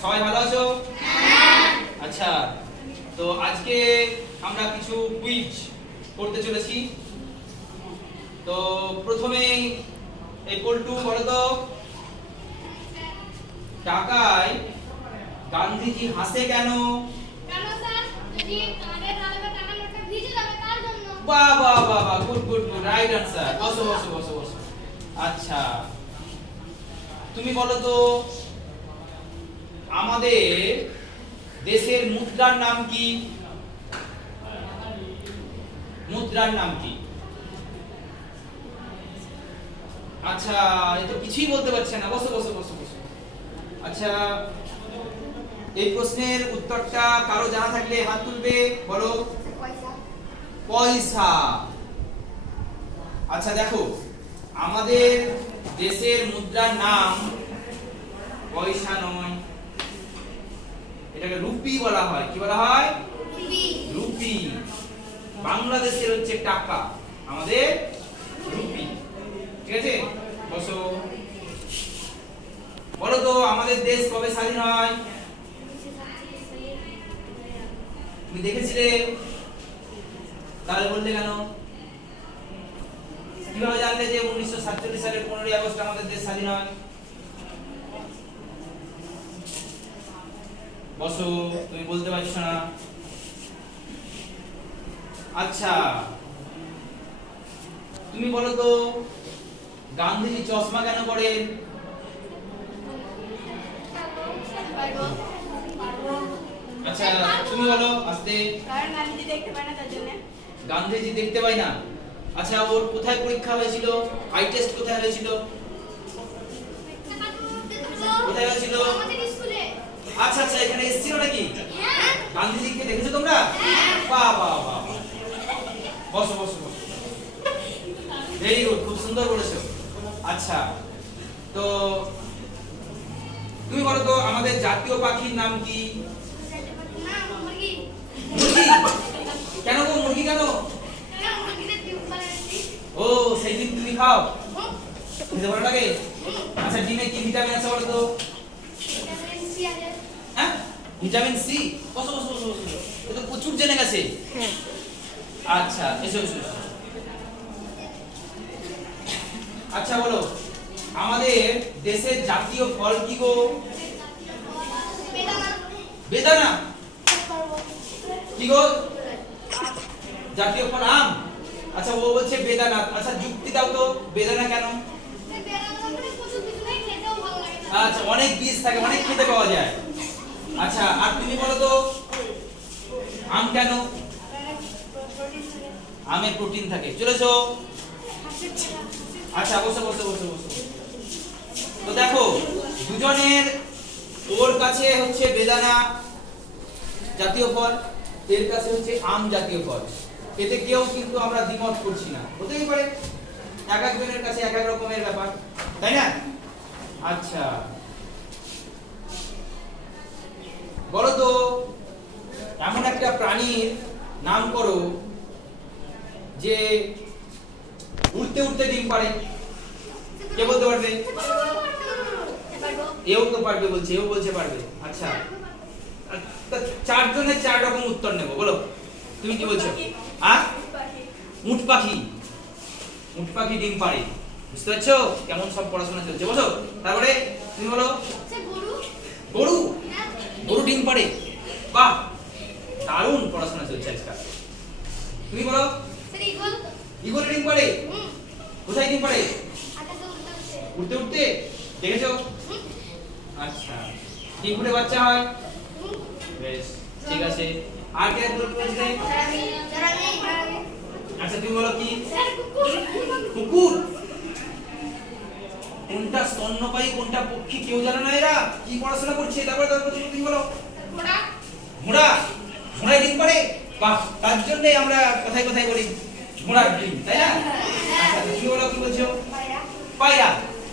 সবাই ভালো আছো? হ্যাঁ। আচ্ছা, তো আজকে আমরা কিছু কুইজ করতে চলেছি। তো প্রথমেই এই পল্টু বলো তো, টাকায় গান্ধীজি হাসে কেন? কেন স্যার? যদি কাঁধে ঢালবে টাকা নোটটা ভিজে যাবে তার জন্য। বাহ বাহ বাহ বাহ, good good good, right answer. বসো বসো বসো বসো। আচ্ছা, তুমি বলো তো, আমাদের দেশের মুদ্রার নাম কি? মুদ্রার নাম কি? আচ্ছা, এ তো কিছুই বলতে পারছে না। বসো বসো বসো বসো। আচ্ছা, এই প্রশ্নের উত্তরটা কারো জানা থাকলে হাত তুলবে। বলো। পয়সা। পয়সা। আচ্ছা দেখো, আমাদের দেশের মুদ্রার নাম পয়সা নয়, এটাকে রুপি বলা হয়। কি বলা হয়? রুপি। বাংলাদেশের হচ্ছে টাকা, আমাদের রুপি। ঠিক আছে, বসো। বলো তো, আমাদের দেশ কবে স্বাধীন হয়? তুমি দেখেছিলে, তাহলে বললে কেন? কিভাবে জানলে যে 1947 সালের 15ই আগস্ট আমাদের দেশ স্বাধীন হয়? বসো, তুমি বলতে পারছো না। আচ্ছা, তুমি বলো তো, গান্ধীজি চশমা কেন পরেন? আচ্ছা, তুমি বলো আস্তে। কারণ গান্ধীজি দেখতে পায় না তার জন্য। গান্ধীজি দেখতে পায় না। আচ্ছা, ওর কোথায় পরীক্ষা হয়েছিল? আই টেস্ট কোথায় হয়েছিল? কোথায় হয়েছিল? আমাদের স্কুলে। আচ্ছা আচ্ছা, এখানে এসেছিল নাকি? হ্যাঁ। গান্ধীজিকে দেখেছো তোমরা? হ্যাঁ। বাহ বাহ বাহ বাহ। বসো বসো বসো। ভেরি গুড, খুব সুন্দর বলেছো। আচ্ছা, তো তুমি বলো তো, আমাদের জাতীয় পাখির নাম কি? না, মুরগি। মুরগি। কেন গো, মুরগি কেন? না, মুরগিদের ডিম পাড়ে বেশি। ও, সেই ডিম তুমি খাও? হুম। খেতে ভালো লাগে? আচ্ছা, ডিমে কি ভিটামিন আছে বলো তো? ভিটামিন সি আছে। হ্যাঁ, ভিটামিন সি। বসো বসো বসো বসো। এ তো প্রচুর জেনে গেছে। আচ্ছা, এসো এসো এসো। আচ্ছা বলো, আমাদের দেশের জাতীয় ফল কি গো? বেদানা। বেদানা। কি গো? জাতীয় ফল আম। আচ্ছা, ও বলছে বেদানা। আচ্ছা, যুক্তি দাও তো, বেদানা কেন? বেদানা মানে প্রচুর কিছু নেই, খেতেও ভালো লাগে। আচ্ছা, অনেক বীজ থাকে, অনেক খেতে পাওয়া যায়। আচ্ছা, আর তুমি বলো তো, আম কেন? আমে প্রোটিন থাকে। চলেছো? আচ্ছা, বসো বসো বসো বসো। তো দেখো, দুজনের, ওর কাছে হচ্ছে বেদানা জাতীয় ফল, এর কাছে হচ্ছে আম জাতীয় ফল। এতে কেউ কিন্তু আমরা দ্বিমত করছি না। হতেই পারে, এক একজনের কাছে এক এক রকমের ব্যাপার, তাই না? আচ্ছা, বলো তো, এমন একটা প্রাণীর নাম করো যে উড়তে উড়তে ডিম পাড়ে। কে বলতে পারবে? এও তো পারবে বলছে, এও বলছে পারবে। আচ্ছা, চারজনের চার রকম উত্তর নেব। বলো, তুমি কি বলছো? উট পাখি। উট পাখি ডিম পাড়ে। বুঝতে পারছো কেমন সব পড়াশোনা চলছে? বলো, তারপরে তুমি বলো। গরু। গরু ডিম পাড়ে। বাহ, দারুণ পড়াশোনা চলছে আজকাল। তুমি বলো। ইগল ডিম পাড়ে। কোথায় ডিম পাড়ে? উঠতে উঠতে। দেখেছো? আচ্ছা, ডিম ফুটে বাচ্চা হয়। বেশ, ঠিক আছে। আর কে বলছে? আচ্ছা, তুমি বলো কি? কুকুর। কোনটা স্তন্যপায়ী কোনটা পক্ষী কেউ জানে না। এরা কি পড়াশোনা করছে? তারপরে তুমি বলো। ঘোড়া। ঘোড়ায় ডিম পাড়ে। বাহ, তার জন্যই আমরা কথায় কথায় বলি ঘোড়ার ডিম, তাই না? আচ্ছা, তুমি বলো, কি বলছো? পায়রা।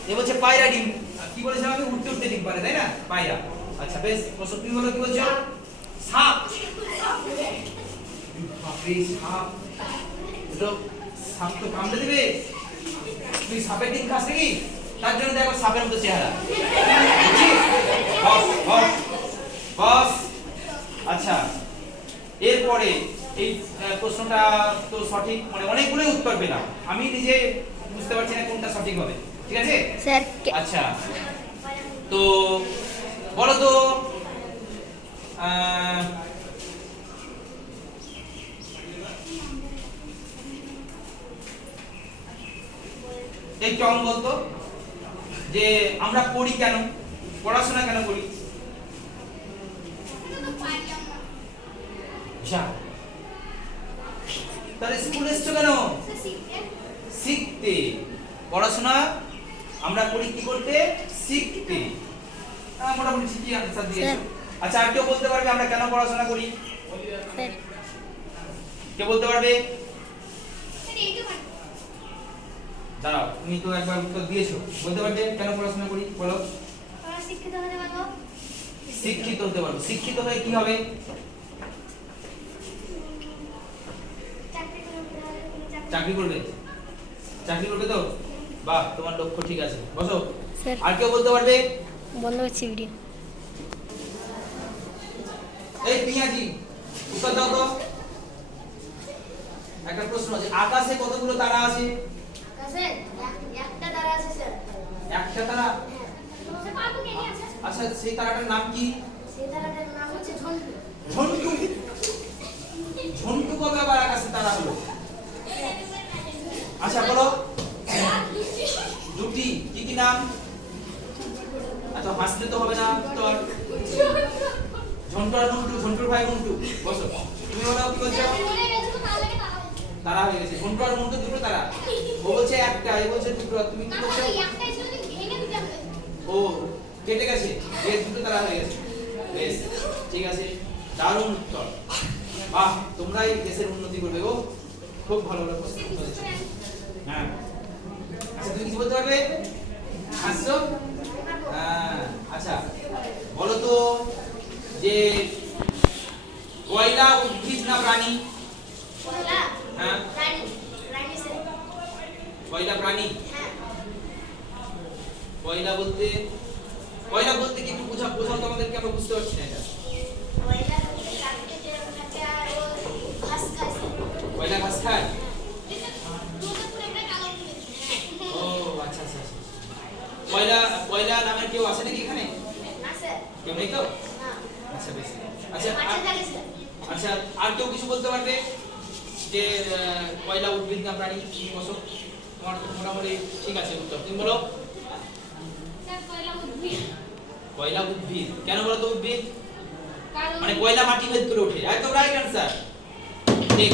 এ বলছে পায়রা ডিম। কি বলেছিলাম আমি? উঠতে উঠতে ডিম পারে, তাই না? পায়রা। আচ্ছা, বেশ, বসো। তুমি বলো, কি বলছো? সাপ। বাপরে, সাপ। তো সাপ তো কামড়ে দিবে। তুই সাপের ডিম খাস নাকি? তার জন্য দেখো সাপের মতো চেহারা। বুঝছিস? প্রশ্নটা তো সঠিক, মানে অনেকগুলোই উত্তর পেলাম, আমি নিজে বুঝতে পারছি না কোনটা সঠিক হবে। ঠিক আছে স্যার আচ্ছা, তো বলো তো এই টং বলতো যে আমরা পড়ি কেন, পড়াশোনা কেন করি? আচ্ছা, তাহলে স্কুলে এসছো কেন? শিখতে। পড়াশোনা আমরা করি কি করতে? শিখতে। মোটামুটি ঠিকই আনসার দিয়েছো। আচ্ছা, আর কেউ বলতে পারবে আমরা কেন পড়াশোনা করি? স্যার কে বলতে পারবে? দাঁড়াও, তুমি তো একবার উত্তর দিয়েছো, বলতে পারবে কেন পড়াশোনা করি? বলো। শিক্ষিত হতে পারবো। শিক্ষিত হতে পারবো। শিক্ষিত হয়ে কি হবে? চাকরি করবে। চাকরি করবে তো? বাহ, তোমার লক্ষ্য ঠিক আছে, বসো। স্যার আর কেউ বলতে পারবে? বন্ধ করছি ভিডিও। এই পিয়াজি, উত্তর দাও তো। একটা প্রশ্ন আছে, আকাশে কতগুলো তারা আছে? একটা তারা আছে স্যার। একটা তারা। আচ্ছা, সেই তারাটার নাম কি? সেই তারাটার নাম হচ্ছে ঝন্টু। ঝন্টু। ঝন্টু কবে আবার আকাশে তারা হলো? আচ্ছা বলো, দুটি, কি কি নাম? আচ্ছা, হাসলে তো হবে না, উত্তর। ঝন্টু আর মন্টু, ঝন্টুর ভাই মন্টু। বসো, তুমি বলো কি বলছো? তারা হয়ে গেছে। ঝন্টু আর মন্টু দুটো তারা। ও বলছে একটা, এ বলছে দুটো, তুমি কি বলছো? ও কেটে গেছে, এর দুটো তারা হয়ে গেছে। বেশ, ঠিক আছে, দারুণ উত্তর। বাহ, তোমরাই দেশের উন্নতি করবে গো, খুব ভালো ভালো প্রশ্ন করেছো। হ্যাঁ, আচ্ছা তুমি কি বলতে পারবে? হাসছো? হ্যাঁ, আচ্ছা বলো তো যে কয়লা উদ্ভিদ না প্রাণী? হ্যাঁ, কয়লা প্রাণী। কয়লা বলতে, কয়লা বলতে কি একটু বোঝাও তো আমাদেরকে, আমরা বুঝতে পারছি না এটা। কয়লা ঘাস খায়? ও আচ্ছা আচ্ছা আচ্ছা। কয়লা, কয়লা নামের কেউ আছে নাকি এখানে? কেউ নেই তো? আচ্ছা বেশ। আচ্ছা আচ্ছা, আর কেউ কিছু বলতে পারবে যে কয়লা উদ্ভিদ না প্রাণী? তুমি বসো, তোমার মোটামুটি ঠিক আছে উত্তর, তুমি বলো। কয়লা উদ্ভিদ। কেন বলো তো উদ্ভিদ? মানে কয়লা মাটি ভেদ করে ওঠে, একদম রাইট অ্যান্সার। ঠিক,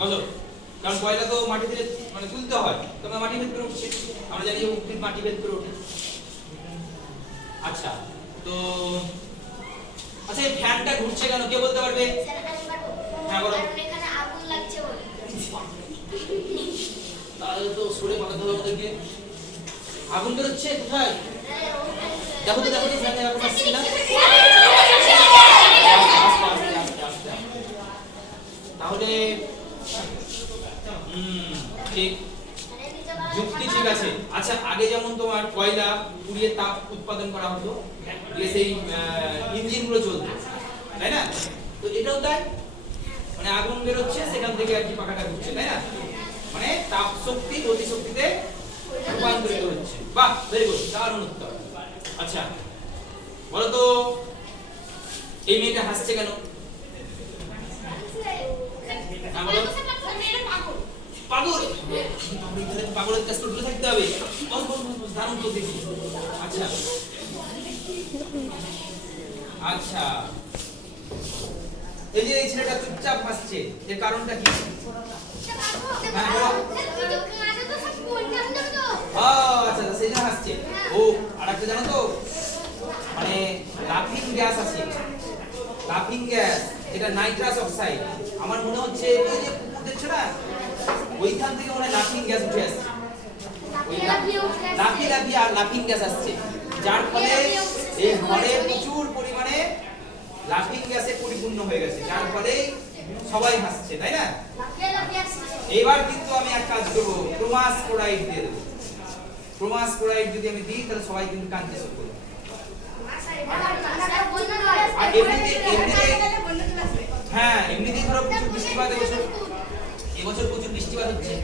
বলো। কারণ কয়লা তো মাটি থেকে মানে তুলতে হয়, তবে মাটি ভেদ করে উঠছে, আমরা জানি উদ্ভিদ মাটি ভেদ করে ওঠে। আচ্ছা, তো আচ্ছা এই ফ্যানটা ঘুরছে কেন, কে বলতে পারবে? হ্যাঁ বলো। তাহলে তো সরে বাঁধাতে হবে ওদেরকে। আগুন বেরোচ্ছে কোথায়? দেখো তো, দেখো তো ফ্যানে আগুন আসছে না? তাহলে ঠিক, যুক্তি ঠিক আছে। আচ্ছা, আগে যেমন তোমার কয়লা পুড়িয়ে তাপ উৎপাদন করা হতো, দিয়ে সেই ইঞ্জিনগুলো চলতো, তাই না? তো এটাও তাই, মানে আগুন বেরোচ্ছে সেখান থেকে আর কি পাখাটা ঘুরছে, তাই না? মানে তাপ শক্তি গতি শক্তিতে রূপান্তরিত হচ্ছে। বাহ, ভেরি গুড, দারুণ উত্তর। আচ্ছা বলো তো এই মেয়েটা হাসছে কেন? হ্যাঁ বলো। পাগল। পাগলের কাছে দূরে থাকতে হবে। বস বস বস, দারুণ তো দেখি। আচ্ছা আচ্ছা, এই যে এই ছেলেটা চুপচাপ হাসছে, এর কারণটা কি? হ্যাঁ বলো। আচ্ছা আচ্ছা, সেই জন্য হাসছে। ও আরেকটা জানো তো, মানে লাফিং গ্যাস আছে, লাফিং গ্যাস, এটা নাইট্রাস অক্সাইড। আমার মনে হচ্ছে ওই যে পুকুর দেখছো না, ওইখান থেকে মনে হয় লাফিং গ্যাস উঠে আসছে, লাফি লাফি আর লাফিং গ্যাস আসছে, যার ফলে এই ঘরে প্রচুর পরিমাণে লাফিং গ্যাসে পরিপূর্ণ হয়ে গেছে, যার ফলে সবাই হাসছে, তাই না? এবার কিন্তু আমি এক কাজ করবো, ক্রোমাস ক্লোরাইড দিয়ে দেবো। ক্রোমাস ক্লোরাইড যদি আমি দিই তাহলে সবাই কিন্তু কাঁদতে শুরু করবে। আর এমনিতে হ্যাঁ, এমনিতেই ধরো প্রচুর বৃষ্টিপাত এবছর, এবছর প্রচুর বৃষ্টিপাত হচ্ছে,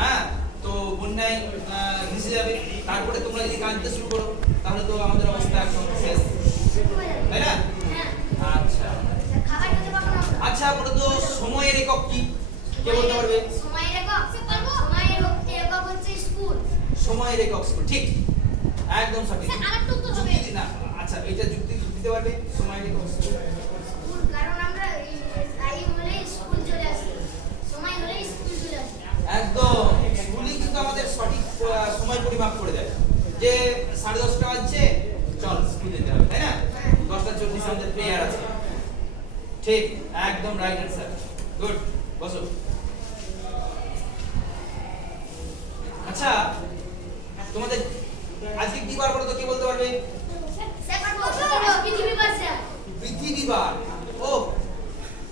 হ্যাঁ, তো বন্যায় ভেসে যাবে। তারপরে তোমরা যদি কাঁদতে শুরু করো তাহলে তো আমাদের অবস্থা একদম শেষ, তাই না? আচ্ছা আচ্ছা, বলো তো সময়ের একক কি? কে বলতে পারবে? সময়ের একক স্কুল, ঠিক, একদম সঠিক। যুক্তি না, আচ্ছা এটা যুক্তি দিতে পারবে? সময়ের একক স্কুল একদম, স্কুলই কিন্তু আমাদের সঠিক সময় পরিমাপ করে দেয়, যে 10:30 বাজছে, চল স্কুল যেতে হবে, তাই না? 10:40 আমাদের প্রেয়ার আছে, ঠিক, একদম রাইট অ্যান্সার, গুড, বসো। আচ্ছা, তোমাদের আজকে কি বার বলো তো, কে বলতে পারবে? পৃথিবীবার। ও,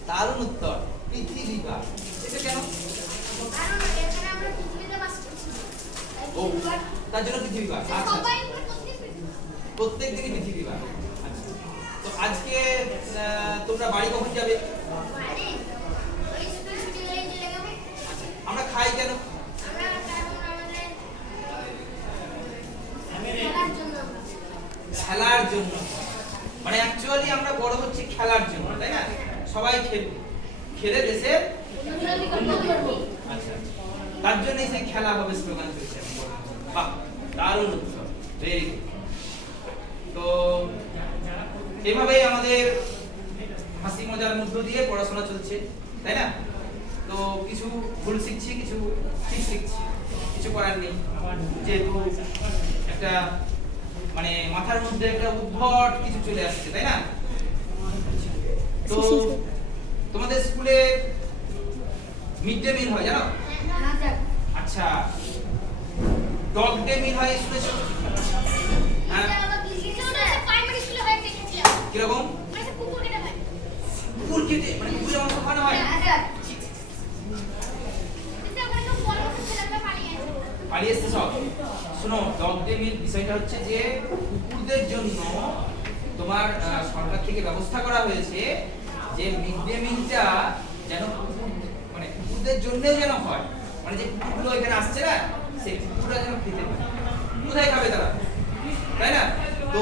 দারুণ উত্তর, পৃথিবীবার। এটা কেন? ও, তার জন্য পৃথিবীবার। আচ্ছা, প্রত্যেক দিনই পৃথিবীবার। আচ্ছা, তো আজকে তোমরা বাড়ি কখন যাবে? আচ্ছা, আমরা খাই কেন? খেলার জন্য, মানে অ্যাকচুয়ালি আমরা বড় হচ্ছি খেলার জন্য, তাই না? সবাই খেলে দেশে, আচ্ছা, তার জন্যই সেই খেলা হবে স্লোগান চলছে। বাহ, দারুণ উত্তর, ভেরি গুড। তো এভাবেই আমাদের হাসি মজার মধ্য দিয়ে পড়াশোনা চলছে, তাই না? তো কিছু ভুল শিখছি, কিছু ঠিক শিখছি, কিছু করার নেই, যেহেতু একটা মানে মাথার মধ্যে একটা উদ্ভট কিছু চলে আসছে, তাই না? তো তোমাদের স্কুলে মিড ডে মিল হয়, জানো? আচ্ছা, ডগ ডে মিল হয় স্কুলে? হ্যাঁ, কিরকম? কুকুর কেটে, মানে কুকুরের মাংস খাওয়ানো হয়? পালিয়ে এসছে সব। শোনো, ডগ ডে মিল বিষয়টা হচ্ছে যে কুকুরদের জন্য তোমার সরকার থেকে ব্যবস্থা করা হয়েছে যে মিড ডে মিলটা যেন মানে কুকুরদের জন্যও যেন হয়, মানে যে কুকুরগুলো এখানে আসছে না, সেই কুকুররা যেন খেতে পারে। কোথায় খাবে তারা, তাই না? তো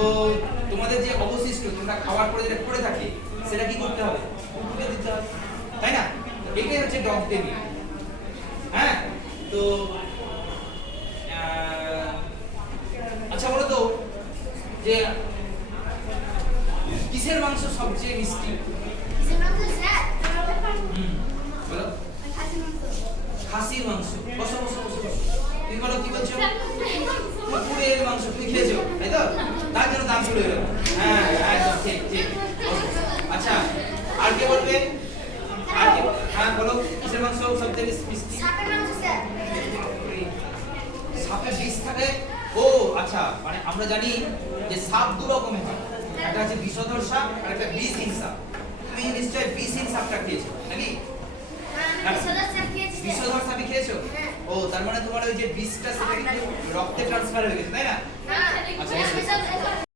তোমাদের যে অবশিষ্ট তোমরা খাওয়ার পরে যেটা পড়ে থাকে সেটা কি করতে হবে? কুকুরকে দিতে হবে, তাই না? এটাই হচ্ছে ডগ ডে মিল। হ্যাঁ, তো আচ্ছা বলো তো যে কিসের মাংস সবচেয়ে মিষ্টি? বলো। খাসির মাংস। বসো বসো বসো বসো। তুমি বলো, কি বলছো? কুকুরের মাংস তুমি খেয়েছো, তাই তো? তার জন্য দাম শুরু হলো। হ্যাঁ, একদম ঠিক ঠিক। আচ্ছা, আর কে বলবে? আর কে? হ্যাঁ বলো, কিসের মাংস সবচেয়ে মিষ্টি? সাপের বিষ থাকে। ও আচ্ছা, মানে আমরা জানি যে সাপ দু রকমের হয়, একটা হচ্ছে বিষধর সাপ আর একটা বিষহীন সাপ। তুমি নিশ্চয়ই বিষহীন সাপটা খেয়েছো নাকি? বিষধর সাপই খেয়েছো? ও, তার মানে তোমার ওই যে বিষটা সেটা কিন্তু রক্তে ট্রান্সফার হয়ে গেছে, তাই না? আচ্ছা